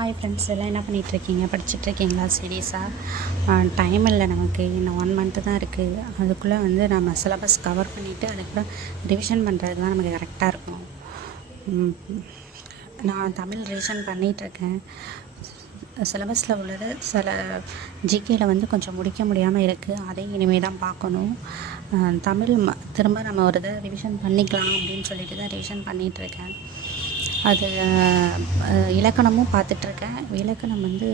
Hi friends, எல்லாம் என்ன பண்ணிகிட்ருக்கீங்க? படிச்சுட்ருக்கீங்களா? சீரியஸாக டைம் இல்லை நமக்கு. இன்னும் 1 மந்த்து தான் இருக்குது. அதுக்குள்ளே வந்து நம்ம சிலபஸ் கவர் பண்ணிவிட்டு அதுக்கப்புறம் ரிவிஷன் பண்ணுறதுக்கு தான் நமக்கு கரெக்டாக இருக்கும். நான் தமிழ் ரிவிஷன் பண்ணிகிட்ருக்கேன். சிலபஸில் உள்ளது சில ஜிகேயில் வந்து கொஞ்சம் முடிக்க முடியாமல் இருக்குது. அதையும் இனிமேல் தான் பார்க்கணும். தமிழ் திரும்ப நம்ம ஒரு இதை ரிவிஷன் பண்ணிக்கலாம் அப்படின்னு சொல்லிட்டு தான் ரிவிஷன் பண்ணிகிட்ருக்கேன். அது இலக்கணமும் பார்த்துட்ருக்கேன். இலக்கணம் வந்து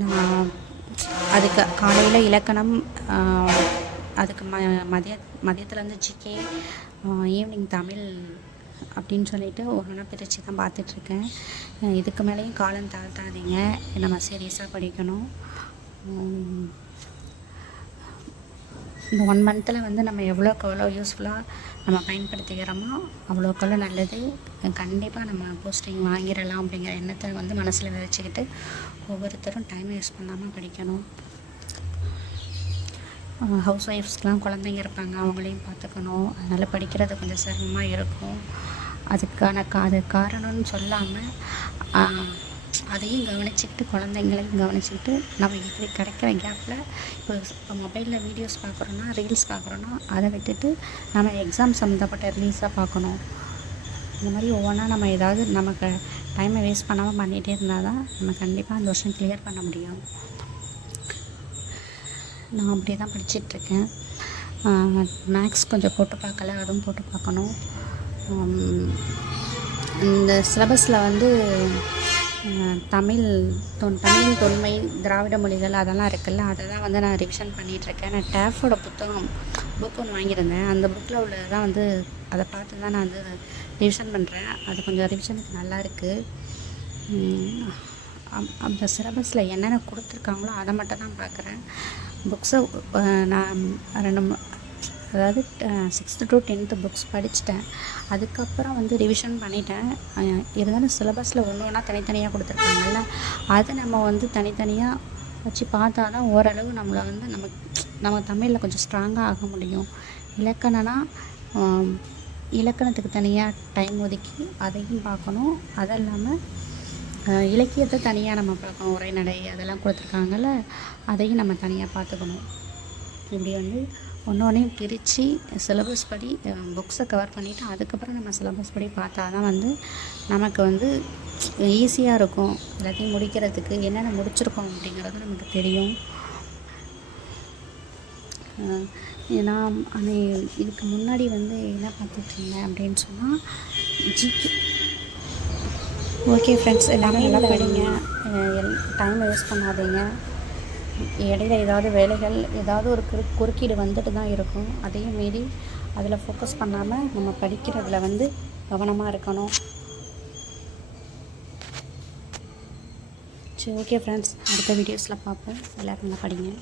நான் அதுக்கு காலையில் இலக்கணம், அதுக்கு மதியத்தில் வந்து ஜிகே, ஈவினிங் தமிழ் அப்படின்னு சொல்லிட்டு ஒவ்வொன்றா பிரித்து தான் பார்த்துட்ருக்கேன். இதுக்கு மேலேயும் காலம் தாழ்த்தாதீங்க, நம்ம சீரியஸாக படிக்கணும். இந்த 1 மந்த்தில் வந்து நம்ம எவ்வளோக்கு எவ்வளோ யூஸ்ஃபுல்லாக நம்ம பயன்படுத்திக்கிறோமோ அவ்வளோக்கு நல்லது. கண்டிப்பாக நம்ம போஸ்டிங் வாங்கிடலாம் அப்படிங்கிற எண்ணத்தை வந்து மனசில் விதைச்சிக்கிட்டு ஒவ்வொருத்தரும் டைம் வேஸ்ட் பண்ணாமல் படிக்கணும். ஹவுஸ் ஒய்ஃப்ஸ்க்கெலாம் குழந்தைங்க இருப்பாங்க, அவங்களையும் பார்த்துக்கணும். அதனால் படிக்கிறது கொஞ்சம் சிரமமாக இருக்கும். அதுக்கான காரணம்னு சொல்லாமல் அதையும் கவனிச்சுக்கிட்டு குழந்தைங்களையும் கவனிச்சுக்கிட்டு நம்ம இப்படி கிடைக்கிற கேப்பில் இப்போ மொபைலில் வீடியோஸ் பார்க்குறோன்னா, ரீல்ஸ் பார்க்குறோன்னா அதை விட்டுட்டு நம்ம எக்ஸாம் சம்மந்தப்பட்ட ரீல்ஸாக பார்க்கணும். இந்த மாதிரி ஒவ்வொன்றா நம்ம ஏதாவது நமக்கு டைமை வேஸ்ட் பண்ணாமல் பண்ணிகிட்டே இருந்தால் தான் நம்ம கண்டிப்பாக அந்த வருஷம் கிளியர் பண்ண முடியும். நான் அப்படியே தான் படிச்சிட்ருக்கேன். மேக்ஸ் கொஞ்சம் போட்டு பார்க்கல, அதுவும் போட்டு பார்க்கணும். இந்த சிலபஸில் வந்து தமிழின் தொன்மை, திராவிட மொழிகள் அதெல்லாம் இருக்குல்ல, அதை தான் வந்து நான் ரிவிஷன் பண்ணிகிட்ருக்கேன். நான் டேஃபோட புக் ஒன்று வாங்கியிருந்தேன். அந்த புக்கில் உள்ளதான் வந்து அதை பார்த்து தான் நான் வந்து ரிவிஷன் பண்ணுறேன். அது கொஞ்சம் ரிவிஷனுக்கு நல்லா இருக்குது. அந்த சிலபஸில் என்னென்ன கொடுத்துருக்காங்களோ அதை மட்டும் தான் பார்க்குறேன். புக்ஸை நான் அதாவது 6th to 10th புக்ஸ் படிச்சுட்டேன். அதுக்கப்புறம் வந்து ரிவிஷன் பண்ணிட்டேன். இருந்தாலும் சிலபஸில் ஒன்று ஒன்றா தனித்தனியாக கொடுத்துருக்காங்கல்ல, அதை நம்ம வந்து தனித்தனியாக வச்சு பார்த்தா தான் ஓரளவு நம்மளை வந்து நம்ம தமிழில் கொஞ்சம் ஸ்ட்ராங்காக ஆக முடியும். இலக்கணத்துக்கு தனியாக டைம் ஒதுக்கி அதையும் பார்க்கணும். அது இல்லாமல் இலக்கியத்தை தனியாக நம்ம பார்க்கணும். உரைநடை அதெல்லாம் கொடுத்துருக்காங்கல்ல, அதையும் நம்ம தனியாக பார்த்துக்கணும். இப்படி வந்து ஒன்றையும் பிரித்து சிலபஸ் படி புக்ஸை கவர் பண்ணிவிட்டு அதுக்கப்புறம் நம்ம சிலபஸ் படி பார்த்தா தான் வந்து நமக்கு வந்து ஈஸியாக இருக்கும். எல்லாத்தையும் முடிக்கிறதுக்கு என்னென்ன முடிச்சிருக்கோம் அப்படிங்கிறது நமக்கு தெரியும். ஏன்னா இதுக்கு முன்னாடி வந்து என்ன பார்த்துட்ருந்தேன் அப்படின்னு சொன்னால் ஜிகே. ஓகே ஃப்ரெண்ட்ஸ், எல்லாமே நல்லா படிங்க, டைம் வேஸ்ட் பண்ணாதீங்க. இடையில ஏதாவது வேலைகள் ஏதாவது ஒரு குறுக்கீடு வந்துட்டு தான் இருக்கும். அதையும் மீறி அதில் ஃபோக்கஸ் பண்ணாமல் நம்ம படிக்கிறதுல வந்து கவனமாக இருக்கணும். சரி, ஓகே ஃப்ரெண்ட்ஸ், அடுத்த வீடியோஸில் பார்ப்போம். எல்லோரும் நல்லா படிங்க.